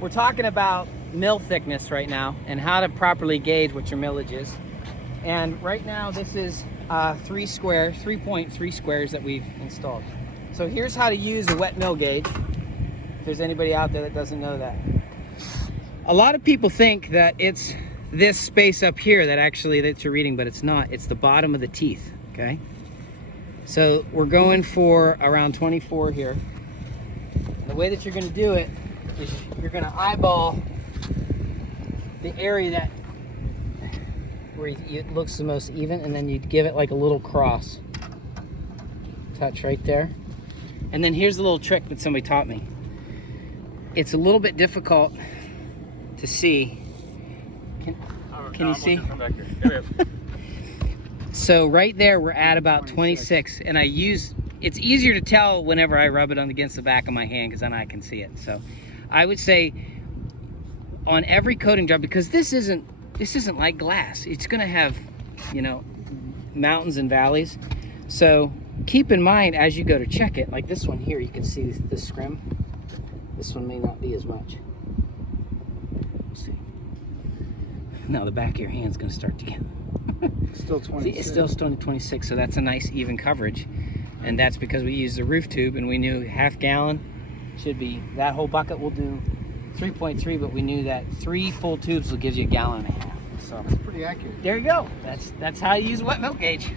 we're talking about mill thickness right now and how to properly gauge what your millage is. And right now this is 3.3 squares that we've installed. So here's how to use a wet mill gauge, if there's anybody out there that doesn't know that. A lot of people think that it's this space up here that you're reading, but it's not. It's the bottom of the teeth, okay? So we're going for around 24 here. And the way that you're gonna do it is you're gonna eyeball the area where it looks the most even, and then you'd give it like a little cross touch right there. And then here's the little trick that somebody taught me. It's a little bit difficult to see. Can you see? So right there we're at about 26, and it's easier to tell whenever I rub it against the back of my hand, because then I can see it. So I would say on every coating job, because this isn't like glass, it's gonna have, you know, mountains and valleys. So keep in mind as you go to check it, like this one here, you can see the scrim. This one may not be as much. Let's see. Now the back of your hand's gonna start to get Still 26. See, it's still 26, so that's a nice even coverage. And that's because we used the roof tube, and we knew half gallon should be, that whole bucket will do 3.3, but we knew that 3 full tubes will give you a gallon and a half. So that's pretty accurate. There you go. That's how you use a wet milk gauge.